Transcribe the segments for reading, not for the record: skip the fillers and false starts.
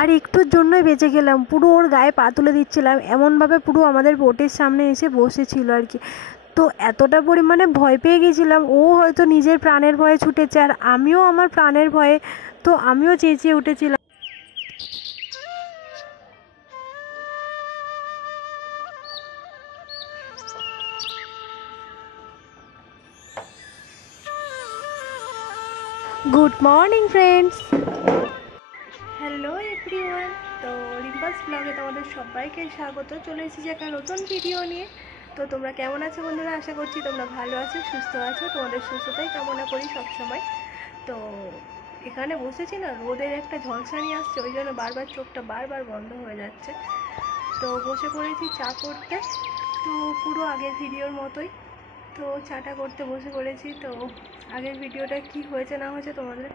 আর একটুর জন্যই বেঁচে গেলাম, পুরো ওর গায়ে পা তুলে দিচ্ছিলাম, এমনভাবে পুরো আমাদের বোটের সামনে এসে বসেছিল আর কি। তো এতটা পরিমাণে ভয় পেয়ে গেছিলাম, ও হয়তো নিজের প্রাণের ভয়ে ছুটেছে আর আমিও আমার প্রাণের ভয়ে, তো আমিও চেঁচিয়ে উঠেছিলাম। Good morning friends, hello everyone. তো রিম্পাস ব্লগে তোমাদের সবাইকে স্বাগত। চলে এসেছি একটা নতুন ভিডিও নিয়ে। তো তোমরা কেমন আছো বন্ধুরা? আশা করছি তোমরা ভালো আছো, সুস্থ আছো। তোমাদের সুস্থতাই কামনা করি সবসময়। তো এখানে বসেছি না, রোদের একটা ঝলসানি আসছে, ওই জন্য বারবার চোখটা বারবার বন্ধ হয়ে যাচ্ছে। তো বসে পড়েছি চা করতে, তো পুরো আগের ভিডিওর মতোই। তো চাটা করতে বসে পড়েছি। তো আগের ভিডিওটা কি হয়েছে না হয়েছে তোমাদের,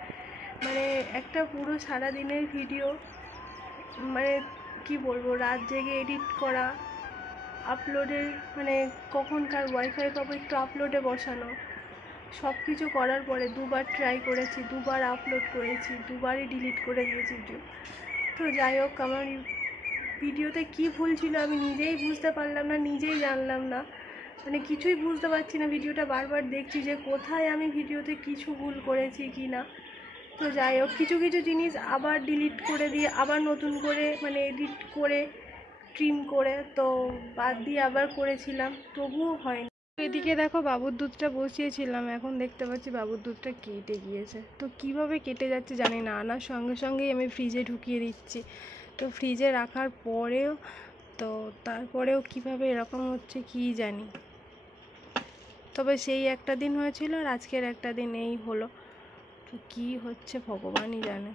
মানে একটা পুরো সারা দিনের ভিডিও, মানে কি বলবো, রাত জেগে এডিট করা, আপলোডের মানে কখনকার ওয়াইফাই পাবো একটু আপলোডে বসানো, সব কিছু করার পরে দুবার ট্রাই করেছি, দুবার আপলোড করেছি, দুবারই ডিলিট করে দিয়েছি ভিডিও। তো যাই হোক, আমার ভিডিওতে কি ভুল ছিল আমি নিজেই বুঝতে পারলাম না, নিজেই জানলাম না, মানে কিছুই বুঝতে পারছি না। ভিডিওটা বারবার দেখছি যে কোথায় আমি ভিডিওতে কিছু ভুল করেছি কি না। তো যাই হোক, কিছু কিছু জিনিস আবার ডিলিট করে দিয়ে আবার নতুন করে মানে এডিট করে ট্রিম করে তো বাদ দিয়ে আবার করেছিলাম, তবুও হয়নি। এদিকে দেখো বাবুর দুধটা বসিয়েছিলাম, এখন দেখতে পাচ্ছি বাবুর দুধটা কেটে গিয়েছে। তো কিভাবে কেটে যাচ্ছে জানি না, আনার সঙ্গে সঙ্গেই আমি ফ্রিজে ঢুকিয়ে দিচ্ছি। তো ফ্রিজে রাখার পরেও, তো তারপরেও কিভাবে এরকম হচ্ছে কি জানি। তবে সেই একটা দিন হয়েছিল আর আজকের একটা দিন এই হলো, তো কী হচ্ছে ভগবানই জানে।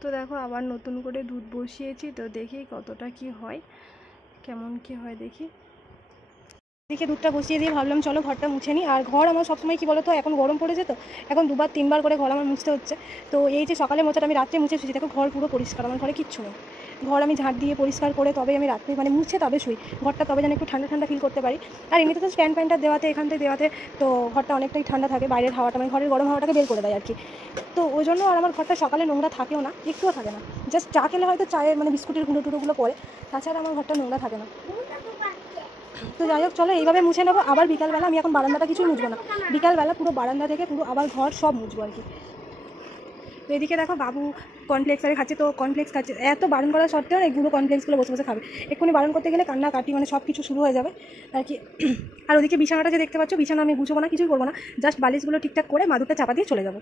তো দেখো আবার নতুন করে দুধ বসিয়েছি, তো দেখি কতটা কি হয়, কেমন কি হয় দেখি। এদিকে দুধটা বসিয়ে দিয়ে ভাবলাম চলো ঘরটা মুছে নিই। আর ঘর আমার সবসময় কী বলো তো, এখন গরম পড়েছে, তো এখন দুবার তিনবার করে ঘর আমার মুছতে হচ্ছে। তো এই যে সকালে মোছাটা আমি রাত্রে মুছে শুয়েছি, দেখো ঘর পুরো পরিষ্কার, আমার ঘরে কিচ্ছু নেই। ঘর আমি ঝাঁট দিয়ে পরিষ্কার করে তবে আমি রাত্রে মানে মুছে তবে শুই, ঘরটা তবে যেন একটু ঠান্ডা ঠান্ডা ফিল করতে পারি। আর এমনিতে তো স্ট্যান্ড ফ্যানটা দেওয়াতে, এখান থেকে দেওয়াতে তো ঘরটা অনেকটাই ঠান্ডা থাকে, বাইরের হাওয়াটা মানে ঘরের গরম হাওয়াটাকে বের করে দেয় আর কি। তো ওই জন্য আর আমার ঘরটা সকালে নোংরা থাকেও না, একটুও থাকে না। জাস্ট চা খেলে হয়তো চায়ের মানে বিস্কুটের গুঁড়ো টুড়োগুলো পড়ে, তাছাড়া আমার ঘরটা নোংরা থাকে না। তো যাই হোক চলো এইভাবে মুছে নেবো। আবার বিকালবেলা আমি এখন বারান্দাটা কিছুই মুছবো না, বিকালবেলা পুরো বারান্দা থেকে পুরো আবার ঘর সব মুছবো আর কি। তো এদিকে দেখো বাবু কর্নফ্লেক্স আরে খাচ্ছে, তো কর্নফ্লেক্স খাচ্ছে, এত বারণ করা সত্ত্বেও এই গুঁড়ো কর্নফ্লেক্সগুলো বসে বসে খাবে। এক্ষুনি বারণ করতে গেলে কান্না কাটি মানে সব কিছু শুরু হয়ে যাবে আর কি। আর ওদিকে বিছানাটা যে দেখতে পাচ্ছ, বিছানা আমি গুছবো না, কিছুই করবো না, জাস্ট বালিশগুলো ঠিকঠাক করে মাদুরটা চাপা দিয়ে চলে যাবো।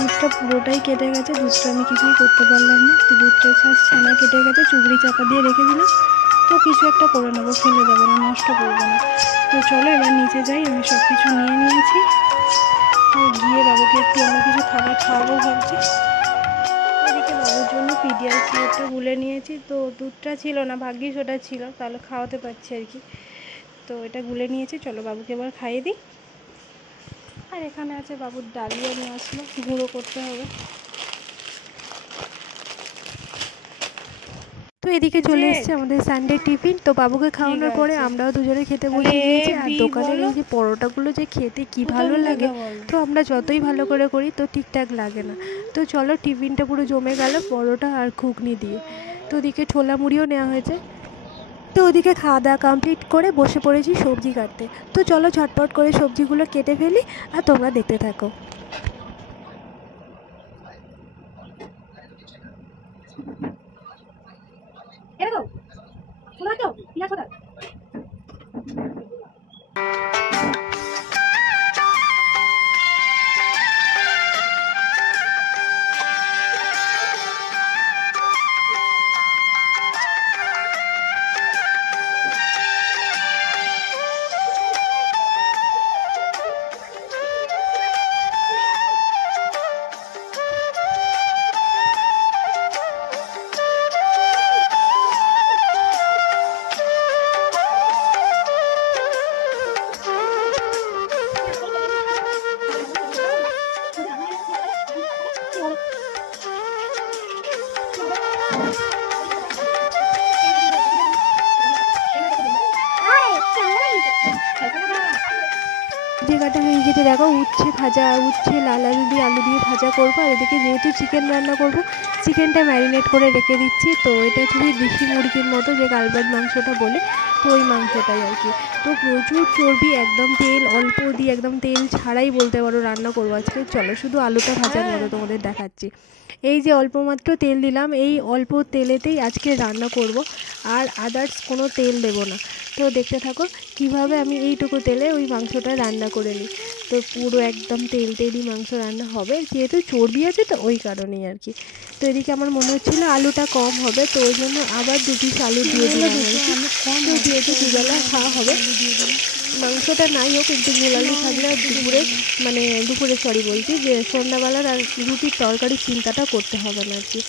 দুধটা পুরোটাই কেটে গেছে, দুধটা আমি কিছুই করতে পারলাম না। তো দুধটা ছানা কেটে গেছে, চুবড়ি চাপা দিয়ে রেখে দিলাম। তো কিছু একটা করে নেবো, ফেলে দেবো না, নষ্ট করবো না। তো চলো এবার নিচে যাই, আমি সব কিছু নিয়ে নিয়েছি। তো গিয়ে বাবুকে একটু অন্য কিছু খাবার খাওয়াবো ভাবছি। এদিকে বাবুর জন্য পিডিয়াসিওরটা গুলে নিয়েছি, তো দুধটা ছিল না, ভাগ্যিস ওটা ছিল, তাহলে খাওয়াতে পারছি আর কি। তো এটা গুলে নিয়েছি, চলো বাবুকে এবার খাইয়ে দিই। আর এখানে আছে বাবুর ডালিয়া নিয়ে আসলো, গুঁড়ো করতে হবে। তো এদিকে চলে এসছে আমাদের সানডে টিফিন। তো বাবুকে খাওয়ানোর পরে আমরাও দুজনে খেতে বসে গিয়েছি। আর দোকানের এই যে পরোটাগুলো যে খেতে কি ভালো লাগে, তো আমরা যতই ভালো করে করি তো ঠিকঠাক লাগে না। তো চলো টিফিনটা পুরো জমে গেল পরোটা আর ঘুগনি দিয়ে। তো ওদিকে ছোলা মুড়িও নেওয়া হয়েছে। তো ওদিকে খাওয়া দাওয়া কমপ্লিট করে বসে পড়েছি সবজি কাটতে। তো চলো ঝটপট করে সবজিগুলো কেটে ফেলি আর তোমরা দেখতে থাকো। তো দেখো উচ্ছে ভাজা, উচ্ছে লাল আলু দিয়ে ভাজা করবো। আর এদিকে যেহেতু চিকেন রান্না করব, চিকেনটা ম্যারিনেট করে রেখে দিচ্ছি। তো এটা হচ্ছে দেশি মুরগির মতো যে গালবাট মাংসটা বলে, তো ওই মাংসটাই আর কি। তো প্রচুর চর্বি, একদম তেল অল্প দিয়ে, একদম তেল ছাড়াই বলতে পারো রান্না করবো আজকে। চলো শুধু আলুটা ভাজার মতো তোমাদের দেখাচ্ছি। এই যে অল্প মাত্র তেল দিলাম, এই অল্প তেলেতেই আজকে রান্না করব, আর আদার্স কোনো তেল দেবো না। তো দেখতে থাকো কিভাবে আমি এইটুকু তেলে ওই মাংসটা রান্না করে নিই। তো পুরো একদম তেল তেলই মাংস রান্না হবে, যেহেতু চর্বি আছে তো ওই কারণেই আর কি। তো এদিকে আমার মনে হচ্ছিলো আলুটা কম হবে, তো ওই জন্য আবার 2 পিস আলু দিয়ে দিলাম। তো যেহেতু দুবেলা খাওয়া হবে, মাংসটা নাই হোক একটু গোলালি থাকলে আর দুপুরে বলছি যে সন্ধ্যাবেলার আর রুটির তরকারি চিন্তাটা করতে হবে না আর কি।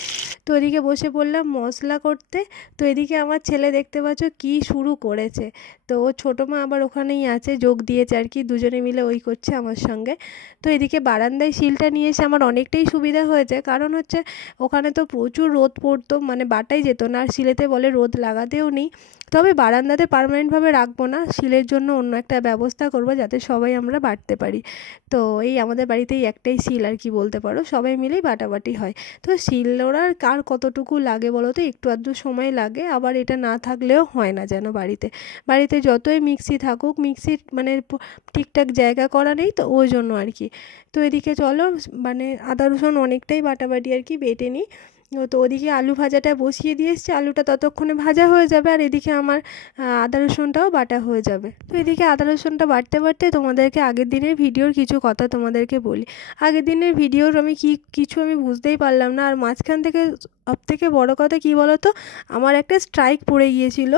তো এদিকে বসে পড়লাম মশলা করতে। তো এদিকে আমার ছেলে দেখতে পাচ্ছ কি শুরু করেছে। তো ও ছোটো মা আবার ওখানেই আছে, যোগ দিয়েছে আর কি, দুজনে মিলে ওই করছে আমার সঙ্গে। তো এদিকে বারান্দায় শিলটা নিয়ে এসে আমার অনেকটাই সুবিধা হয়েছে, কারণ হচ্ছে ওখানে তো প্রচুর রোদ পড়তো, মানে বাটাই যেত না, আর শিলেতে বলে রোদ লাগাতেও নেই। তবে বারান্দাতে পার্মানেন্টভাবে রাখবো না, শিলের জন্য অন্য একটা ব্যবস্থা করব যাতে সবাই আমরা বাটতে পারি। তো এই আমাদের বাড়িতেই একটাই শিল আর কি বলতে পারো, সবাই মিলেই বাটাবাটি হয়। তো শিল নোড়ার কার কতটুকু লাগে বলো তো, একটু আধটু সময় লাগে, আবার এটা না থাকলেও হয় না যেন। বাড়িতে যতই মিক্সি থাকুক, মিক্সির ঠিকঠাক জায়গা করা নেই, তো ওই জন্য আর কি। তো এদিকে চলো আদা রসুন অনেকটাই বাটাবাটি আর কি বেটে নিই। তো ওদিকে আলু ভাজাটা বসিয়ে দিয়ে এসছি, আলুটা ততক্ষণে ভাজা হয়ে যাবে, আর এদিকে আমার আদা রসুনটাও বাটা হয়ে যাবে। তো এদিকে আদা রসুনটা বাটতে বাটতে তোমাদেরকে আগের দিনের ভিডিওর কিছু কথা তোমাদেরকে বলি। আগের দিনের ভিডিওর কিছু আমি বুঝতেই পারলাম না, আর মাঝখান থেকে সবথেকে বড় কথা কী বলো তো, আমার একটা স্ট্রাইক পড়ে গিয়েছিল।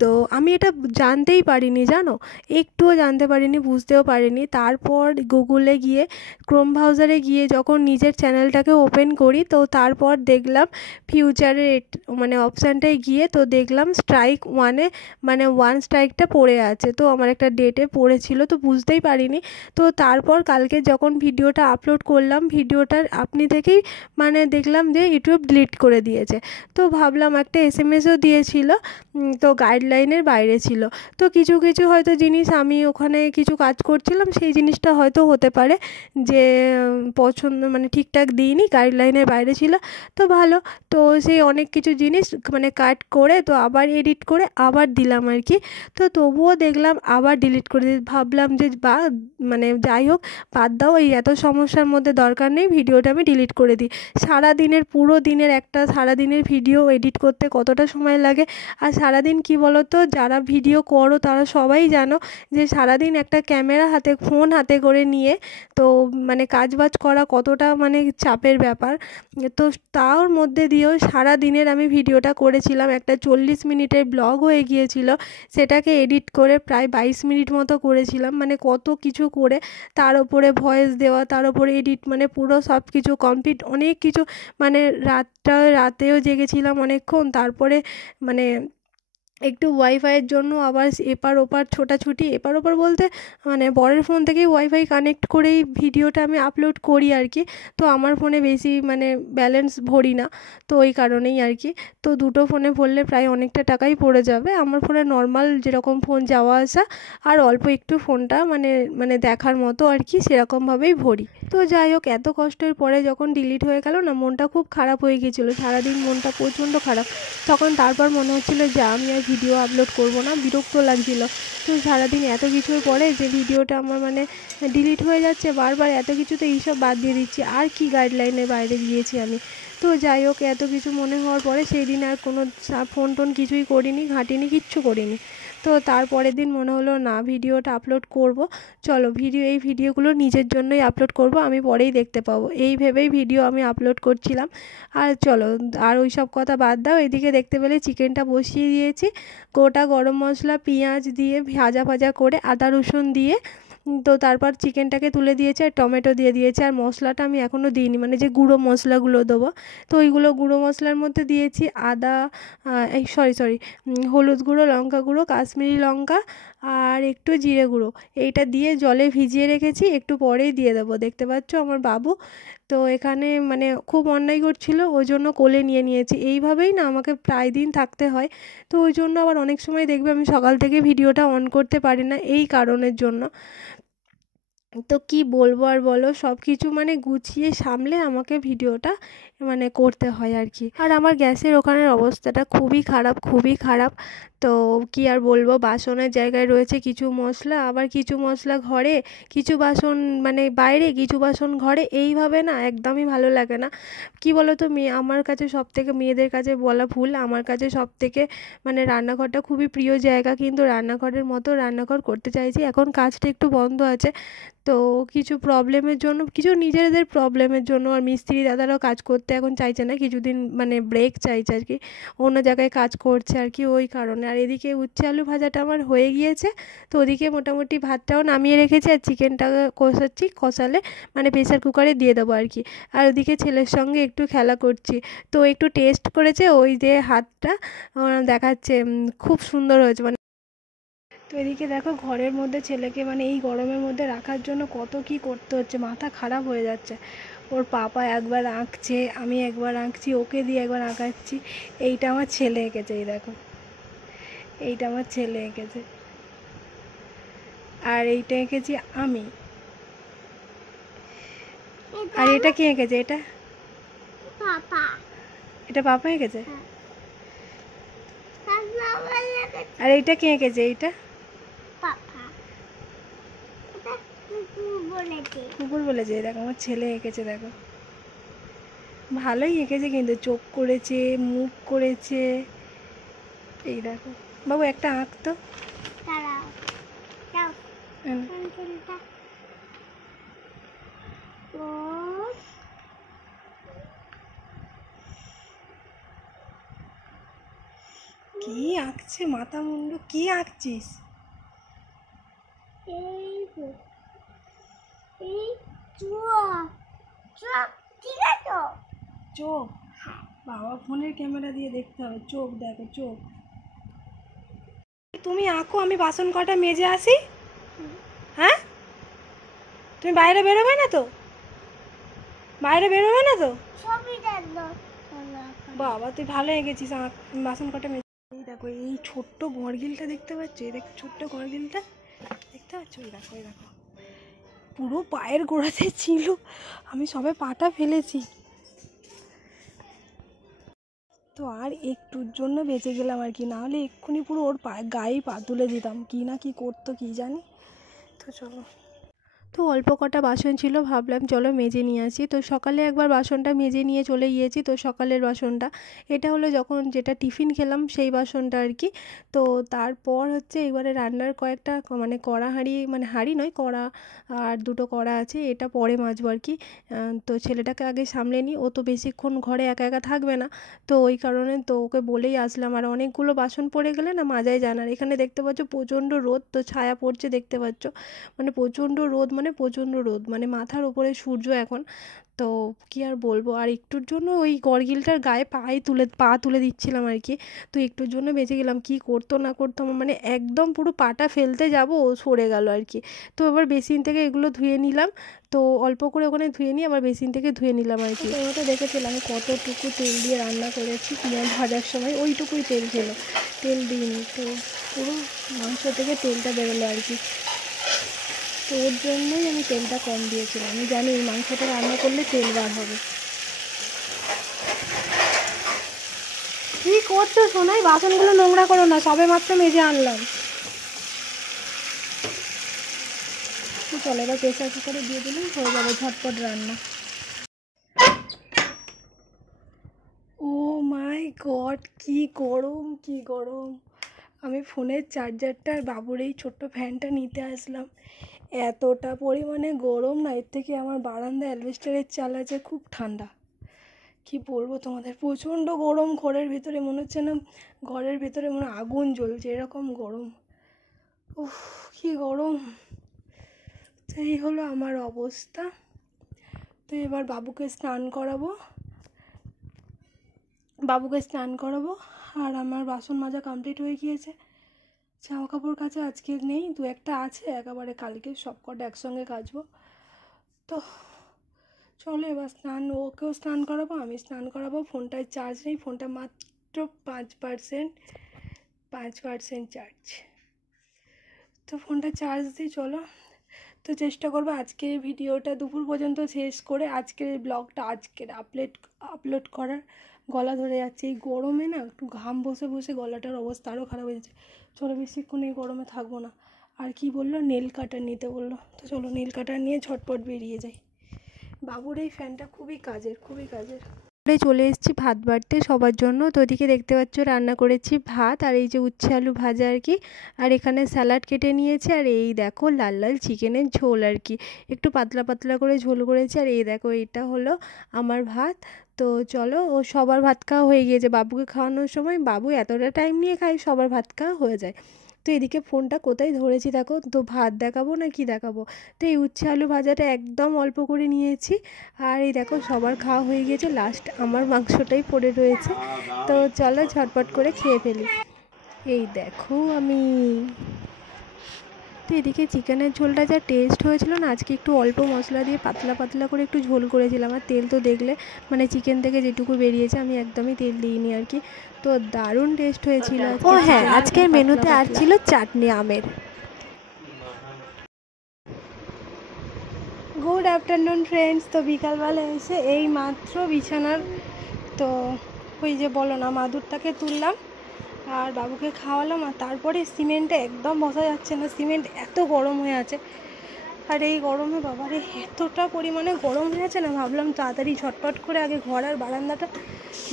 তো আমি এটা জানতেই পারিনি, জানো, একটুও জানতে পারিনি, বুঝতেও পারিনি। তারপর গুগলে গিয়ে, ক্রোম ব্রাউজারে গিয়ে যখন নিজের চ্যানেলটাকে ওপেন করি, তো তারপর দেখলাম ফিউচারের অপশানটায় গিয়ে, তো দেখলাম স্ট্রাইক 1-এ 1 স্ট্রাইকটা পড়ে আছে। তো আমার একটা ডেটে পড়েছিল, তো বুঝতেই পারিনি। তো তারপর কালকে যখন ভিডিওটা আপলোড করলাম, ভিডিওটার আপনি থেকেই দেখলাম যে ইউটিউব ডিলিট করে দিয়েছে। তো ভাবলাম একটা এসএমএসও দিয়েছিল, তো গাইডলাইনের বাইরে ছিল। তো কিছু হয়তো জিনিস আমি ওখানে কিছু কাজ করছিলাম, সেই জিনিসটা হয়তো হতে পারে যে পছন্দ ঠিকঠাক দিইনি, গাইডলাইনের বাইরে ছিল। তো ভালো, তো সেই অনেক কিছু জিনিস কাট করে, তো আবার এডিট করে আবার দিলাম আর কি। তো তবুও দেখলাম আবার ডিলিট করে ভাবলাম যে যাই হোক, বাদ দাও, এই এত সমস্যার মধ্যে দরকার নেই, ভিডিওটা আমি ডিলিট করে দিই। পুরো দিনের একটা সারাদিনের ভিডিও এডিট করতে কতটা সময় লাগে। আর সারাদিন কি বলো তো, যারা ভিডিও করো তারা সবাই জানো যে সারাদিন একটা ক্যামেরা হাতে, ফোন হাতে করে নিয়ে তো কাজবাজ করা কতটা চাপের ব্যাপার। তো তার মধ্যে দিয়েও সারা দিনের আমি ভিডিওটা করেছিলাম, একটা 40 মিনিটের ব্লগ হয়ে গিয়েছিল, সেটাকে এডিট করে প্রায় 22 মিনিট মতো করেছিলাম। কত কিছু করে, তার ওপরে ভয়েস দেওয়া, তার ওপরে এডিট, পুরো সব কিছু কমপ্লিট, অনেক কিছু, রাতেও জেগেছিলাম অনেকক্ষণ। তারপরে একটু ওয়াইফাইয়ের জন্য আবার এপার ওপার ছোটাছুটি, এপার ওপার বলতে বরের ফোন থেকেই ওয়াইফাই কানেক্ট করেই ভিডিওটা আমি আপলোড করি আর কি। তো আমার ফোনে বেশি ব্যালেন্স ভরি না, তো ওই কারণেই আর কি। তো দুটো ফোনে ভরলে প্রায় অনেকটা টাকাই পড়ে যাবে। আমার ফোনে নর্মাল যেরকম ফোন যাওয়া আসা, আর অল্প একটু ফোনটা দেখার মতো আর কি, সেরকমভাবেই ভরি। তো যাই হোক, এত কষ্টের পরে যখন ডিলিট হয়ে গেল না, মনটা খুব খারাপ হয়ে গিয়েছিলো, সারাদিন মনটা প্রচণ্ড খারাপ। তখন তারপর মনে হচ্ছিলো যে আমি আর ভিডিও আপলোড করব না, বিরক্ত লাগছিল। তো সারাদিন এত কিছুর পরে যে ভিডিওটা আমার ডিলিট হয়ে যাচ্ছে বারবার, এত কিছুতে এইসব বাদ দিয়ে দিচ্ছি, আর কি গাইডলাইনের বাইরে গিয়েছি আমি। তো যাই হোক, এত কিছু মনে হওয়ার পরে সেই দিন আর কোনো ফোন টোন কিছুই করিনি, ঘাঁটিনি, কিচ্ছু করিনি। তো তারপরের দিন মনে হলো না, ভিডিওটা আপলোড করব, চলো এই ভিডিওগুলো নিজের জন্যই আপলোড করব, আমি পরেই দেখতে পাবো, এই ভেবেই ভিডিও আমি আপলোড করছিলাম। আর চলো, আর ওই সব কথা বাদ দাও। এদিকে দেখতে পেলে চিকেনটা বসিয়ে দিয়েছি, গোটা গরম মশলা পেঁয়াজ দিয়ে ভাজা করে, আদা রসুন দিয়ে, তো তারপর চিকেনটাকে তুলে দিয়েছে, আর টমেটো দিয়ে দিয়েছে। আর মশলাটা আমি এখনও দিইনি, যে গুঁড়ো মশলাগুলো দেবো, তো ওইগুলো গুঁড়ো মশলার মধ্যে দিয়েছি আদা, সরি হলুদ গুঁড়ো, লঙ্কা গুঁড়ো, কাশ্মীরি লঙ্কা, আর একটু জিরে গুঁড়ো, এইটা দিয়ে জলে ভিজিয়ে রেখেছি, একটু পরেই দিয়ে দেবো। দেখতে পাচ্ছ আমার বাবু তো এখানে খুব অন্যায় করছিল, ওই জন্য কোলে নিয়ে নিয়েছি। এইভাবেই না আমাকে প্রায় দিন থাকতে হয়, তো ওই জন্য আবার অনেক সময় দেখবে আমি সকাল থেকে ভিডিওটা অন করতে পারি না, এই কারণের জন্য। তো কি বলবো আর বলো, সব কিছু মানে গুছিয়ে সামলে আমাকে ভিডিওটা মানে করতে হয় আর কি। আর আমার গ্যাসের ওখানের অবস্থাটা খুবই খারাপ, খুবই খারাপ। তো কি আর বলবো, বাসনের জায়গায় রয়েছে কিছু মশলা, আবার কিছু মশলা ঘরে, কিছু বাসন মানে বাইরে, কিছু বাসন ঘরে, এইভাবে না একদমই ভালো লাগে না। কি বলো তো, আমার কাছে সব থেকে, মেয়েদের কাছে বলা ভুল, আমার কাছে সব থেকে মানে রান্নাঘরটা খুবই প্রিয় জায়গা, কিন্তু রান্নাঘরের মতো রান্নাঘর করতে চাইছি। এখন কাজটা একটু বন্ধ আছে, তো কিছু প্রবলেমের জন্য, কিছু নিজেদের প্রবলেমের জন্য, আর মিস্ত্রি দাদারাও কাজ করতে এখন চাইছে না, কিছুদিন মানে ব্রেক চাইছে আর কি, অন্য জায়গায় কাজ করছে আর কি, ওই কারণে। আর এদিকে উচ্ছে আলু ভাজাটা আমার হয়ে গিয়েছে, তো ওদিকে মোটামুটি ভাতটাও নামিয়ে রেখেছি, আর চিকেনটা কষাচ্ছি, কষালে মানে প্রেসার কুকারে দিয়ে দেবো আর কি। আর ওদিকে ছেলের সঙ্গে একটু খেলা করছি, তো একটু টেস্ট করেছে, ওই যে হাতটা দেখাচ্ছে, খুব সুন্দর হয়েছে মানে। তো এদিকে দেখো, ঘরের মধ্যে ছেলেকে মানে এই গরমের মধ্যে রাখার জন্য কত কি করতে হচ্ছে, মাথা খারাপ হয়ে যাচ্ছে। ওর পাপা একবার আঁকছে, আমি একবার আঁকছি, ওকে দিয়ে একবার আঁকাচ্ছি। এইটা আমার ছেলে এঁকেছে, এই দেখো, এইটা আমার ছেলে এঁকেছে, আর এইটা এঁকেছি আমি। আর এটা কে এঁকেছে? এটা পাপা, এটা পাপা এঁকেছে। আর এইটা কে এঁকেছে? এইটা কুকুর বলেছে। দেখো আমার ছেলে এঁকেছে, দেখো ভালোই এঁকেছে কিন্তু, চোখ করেছে, মুখ করেছে। এই দেখো বাবু, একটা আঁক তো। কি আঁকছে মাথা মুন্ডু, কি আঁকছিস? চোখ? বাবা, ফোনের ক্যামেরা দিয়ে দেখতে হবে। চোখ দেখো, চোখ। তুমি আঁকো, আমি বাসন কটা মেজে আসি। হ্যাঁ, তুমি বাইরে বেরোবে না তো? বাইরে বেরোবে না তো? বাবা, তুই ভালো এঁকেছিস। বাসন কটা মেজে। এই দেখো, এই ছোট্ট গড়গিলটা দেখতে পাচ্ছ? এই দেখো ছোট্ট গড়গিলটা দেখতে পাচ্ছ? এই দেখো, এই দেখো, পুরো পায়ের গোড়াতে ছিল, আমি সবে পাটা ফেলেছি। তো আর একটুর জন্য বেঁচে গেলাম আর কি, নাহলে এক্ষুনি পুরো ওর গায়ে পা তুলে দিতাম, কি না কি করতো কি জানি। তো চলো, তো অল্প কটা বাসন ছিল, ভাবলাম চলো মেজে নিয়ে আসি। তো সকালে একবার বাসনটা মেজে নিয়ে চলে গিয়েছি। তো সকালের বাসনটা, এটা হলো যখন যেটা টিফিন খেলাম সেই বাসনটা আর কি। তো তারপর হচ্ছে এবারে রান্নার কয়েকটা মানে কড়া হাঁড়ি, মানে হাঁড়ি নয় কড়া, আর দুটো কড়া আছে, এটা পরে মাজবো আর কি। তো ছেলেটাকে আগে সামলে নিই, ও তো বেশিক্ষণ ঘরে একা একা থাকবে না, তো ওই কারণে তো ওকে বলেই আসলাম। আর অনেকগুলো বাসন পড়ে গেলে না মাজাই যায় না। আর এখানে দেখতে পাচ্ছ প্রচণ্ড রোদ, তো ছায়া পড়ছে দেখতে পাচ্ছ, মানে প্রচণ্ড রোদ, মানে প্রচণ্ড রোদ, মানে মাথার ওপরে সূর্য এখন। তো কি আর বলবো, আর একটুর জন্য ওই গরগিলটার গায়ে পা তুলে দিচ্ছিলাম আর কি। তো একটুর জন্য বেঁচে গেলাম, কি করতো না করতো আমার, মানে একদম পুরো পাটা ফেলতে যাব, ও সরে গেল আর কি। তো এবার বেসিন থেকে এগুলো ধুয়ে নিলাম, তো অল্প করে ওখানে ধুয়ে নিয়ে আবার বেসিন থেকে ধুয়ে নিলাম আর কি। তো দেখেছিলাম আমি কতটুকু তেল দিয়ে রান্না করেছি, পেঁয়াজ ভাজার সময় ওইটুকুই তেল ছিল, তেল দিইনি। তো পুরো মাংস থেকে তেলটা বেরোলো আর কি। তো ওর জন্যই আমি তেলটা কম দিয়েছিলাম, আমি জানি এই মাংসটা রান্না করলে তেল বার হবে। কী করছো সোনাই? বাসনগুলো নোংরা করো না, সবে মাত্র মেজে আনলাম। তো চলো, এবার প্রেসার কুকারে দিয়ে দিলেই হয়ে যাবে ঝটপট রান্না। ও মাই গড, কি গরম, কি গরম! আমি ফোনের চার্জারটা আর বাবুর এই ছোট্ট ফ্যানটা নিতে আসলাম, এতটা পরিমাণে গরম না, এর থেকে আমার বারান্দা অ্যালবেস্টারের চাল আছে, খুব ঠান্ডা। কি বলবো তোমাদের, প্রচণ্ড গরম, ঘরের ভিতরে মনে হচ্ছে না ঘরের ভিতরে মনে আগুন জ্বলছে, এরকম গরম। উফ, কি গরম! তো এই হলো আমার অবস্থা। তো এবার বাবুকে স্নান করাবো, আর আমার বাসন মাজা কমপ্লিট হয়ে গিয়েছে। জামা কাপড় কাচা আজকে নেই, দু একটা আছে, একেবারে কালকে সব কটা একসঙ্গে কাচবো। তো চলো এবার ওকেও স্নান করাবো, আমি স্নান করাবো। ফোনটায় চার্জ নেই, ফোনটা মাত্র 5% চার্জ। তো ফোনটা চার্জ দিই চলো। তো চেষ্টা করবো আজকের ভিডিওটা দুপুর পর্যন্ত শেষ করে আজকের ব্লগটা আপলোড করার। গলা ধরে যাচ্ছে এই গরমে না, একটু ঘাম বসে বসে গলাটার অবস্থা আরও খারাপ হয়ে যাচ্ছে। চলো বেশিক্ষণ এই গরমে থাকবো না। আর কি বললো, নেল কাটার নিতে বললো, তো চলো নেল কাটার নিয়ে ঝটপট বেরিয়ে যাই। বাবুর এই ফ্যানটা খুবই কাজের। চলে এসেছি ভাত বাড়তে সবার জন্য। তো ওদিকে দেখতে পাচ্ছ রান্না করেছি ভাত, আর এই যে উচ্ছে আলু ভাজা আর কি, আর এখানে স্যালাড কেটে নিয়েছি, আর এই দেখো লাল লাল চিকেনের ঝোল আর কি, একটু পাতলা পাতলা করে ঝোল করেছি। আর এই দেখো এটা হলো আমার ভাত। তো চলো, ও সবার ভাত খাওয়া হয়ে গিয়েছে। বাবুকে খাওয়ানোর সময় বাবু এতটা টাইম নিয়ে খায়, সবার ভাত খাওয়া হয়ে যায়। তো এদিকে ফোনটা কোথায় ধরেছি দেখো, তো ভাত দেখাবো না কি দেখাবো। তো এই উচ্ছে আলু ভাজাটা একদম অল্প করে নিয়েছি, আর এই দেখো সবার খাওয়া হয়ে গিয়েছে, লাস্ট আমার মাংসটাই পড়ে রয়েছে। তো চলো ঝটপট করে খেয়ে ফেলি। এই দেখো আমি, তো এদিকে চিকেনের ঝোলটা যা টেস্ট হয়েছিল না, আজকে একটু অল্প মশলা দিয়ে পাতলা পাতলা করে একটু ঝোল করেছিলাম। আর তেল তো দেখলে মানে চিকেন থেকে যেটুকু বেরিয়েছে, আমি একদমই তেল দিইনি আর কি। তো দারুণ টেস্ট হয়েছিল। ও হ্যাঁ, আজকের মেনুতে আর ছিল চাটনি আমের। Good afternoon friends. তো বিকালবেলা এসে এই মাত্র বিছানার, তো ওই যে বলো না, মাদুরটাকে তুললাম আর বাবুকে খাওয়ালাম, আর তারপরে সিমেন্টে একদম বসা যাচ্ছে না, সিমেন্ট এত গরম হয়ে আছে। আর এই গরমে বাবারে এতটা পরিমাণে গরম হয়ে আছে না, ভাবলাম তাড়াতাড়ি ঝটপট করে আগে ঘর আর বারান্দাটা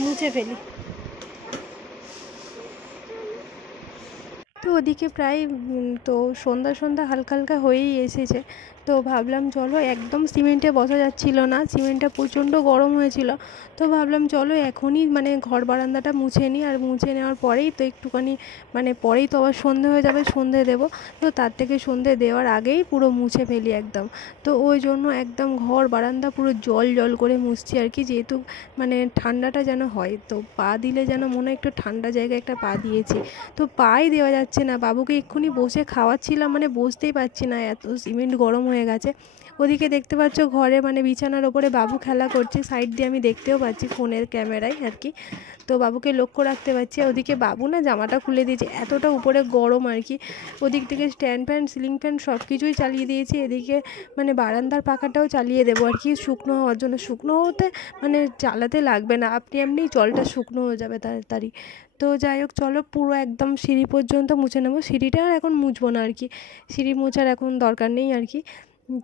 মুছে ফেলি। তো ওদিকে প্রায় তো সন্ধ্যা হালকা হালকা হয়েই এসেছে। তো ভাবলাম চলো, একদম সিমেন্টে বসা যাচ্ছিল না, সিমেন্টটা প্রচণ্ড গরম হয়েছিল। তো ভাবলাম চলো এখনই মানে ঘর বারান্দাটা মুছে নিই, আর মুছে নেওয়ার পরেই তো একটুখানি মানে পরেই তো আবার সন্ধে হয়ে যাবে, সন্ধে দেবো। তো তার থেকে সন্ধে দেওয়ার আগেই পুরো মুছে ফেলি একদম। তো ওই জন্য একদম ঘর বারান্দা পুরো জল জল করে মুছছি আর কি, যেহেতু মানে ঠান্ডাটা যেন হয়, তো পা দিলে যেন মনে হয় একটু ঠান্ডা জায়গায় একটা পা দিয়েছি। তো পাই দেওয়া যাচ্ছে না, বাবুকে এক্ষুনি বসে খাওয়াচ্ছিলাম, মানে বসতেই পারছি না, এত সিমেন্ট গরম হয়ে গেছে। ওদিকে দেখতে পাচ্ছ ঘরে মানে বিছানার ওপরে বাবু খেলা করছে, সাইড দিয়ে আমি দেখতেও পাচ্ছি ফোনের ক্যামেরায় আর কি। তো বাবুকে লক্ষ্য রাখতে পারছি। ওদিকে বাবু না জামাটা খুলে দিয়েছে, এতটা উপরে গরম আর কি। ওদিক থেকে স্ট্যান্ড ফ্যান, সিলিং ফ্যান সব কিছুই চালিয়ে দিয়েছি। এদিকে মানে বারান্দার পাখাটাও চালিয়ে দেবো আর কি, শুকনো হওয়ার জন্য। শুকনো হতে মানে চালাতে লাগবে না, আপনি এমনি জলটা শুকনো হয়ে যাবে তাড়াতাড়ি। তো যাই হোক চলো, পুরো একদম সিঁড়ি পর্যন্ত মুছে নেবো। সিঁড়িটা আর এখন মুছবো না আর কি, সিঁড়ি মোছার এখন দরকার নেই আর কি।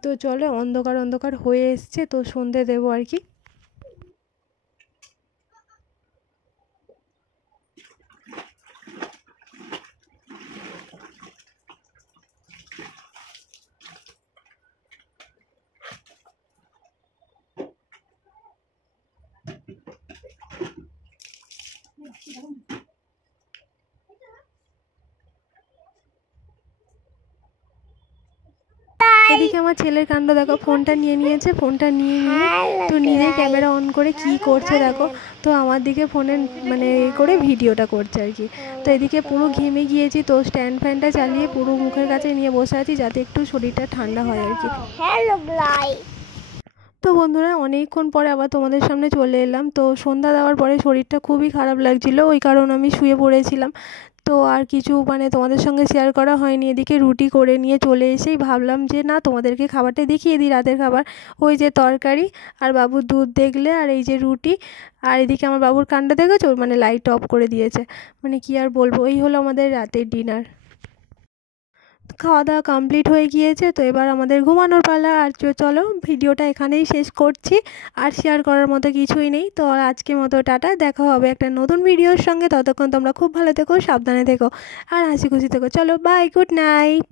তো চলো, অন্ধকার অন্ধকার হয়ে এসছে, তো সন্ধে দেবো আর কি। এদিকে আমার ছেলের কাণ্ড দেখো, ফোনটা নিয়ে নিয়েছে, ফোনটা নিয়ে তো নিজেই ক্যামেরা অন করে কি করছে দেখো। তো আমার দিকে ফোনে মানে করে ভিডিওটা করছে আর কি। তো এদিকে পুরো ঘেমে গিয়েছি, তো স্ট্যান্ড ফ্যানটা চালিয়ে পুরো মুখের কাছে নিয়ে বসে আছি, যাতে একটু শরীরটা ঠান্ডা হয় আর কি। তো বন্ধুরা, অনেকক্ষণ পরে আবার তোমাদের সামনে চলে এলাম। তো সন্ধ্যা দেওয়ার পরে শরীরটা খুবই খারাপ লাগছিল, ওই কারণে আমি শুয়ে পড়েছিলাম। তো আর কিছু মানে তোমাদের সঙ্গে শেয়ার করা হয়নি। এদিকে রুটি করে নিয়ে চলে এসেই ভাবলাম যে না, তোমাদেরকে খাবারটা দেখিয়ে দিই, রাতের খাবার। ওই যে তরকারি, আর বাবুর দুধ দেখলে, আর এই যে রুটি। আর এদিকে আমার বাবুর কাণ্ড দেখেছো, মানে লাইট অফ করে দিয়েছে। মানে কি আর বলবো, এই হলো আমাদের রাতের ডিনার। খাওয়া দাওয়া কমপ্লিট হয়ে গিয়েছে, তো এবার আমাদের ঘুমানোর পালা। আর চলো ভিডিওটা এখানেই শেষ করছি, আর শেয়ার করার মতো কিছুই নেই। তো আজকের মতো টাটা, দেখা হবে একটা নতুন ভিডিওর সঙ্গে। ততক্ষণ তোমরা খুব ভালো থেকো, সাবধানে থেকো, আর হাসি খুশি থেকো। চলো বাই, গুড নাইট।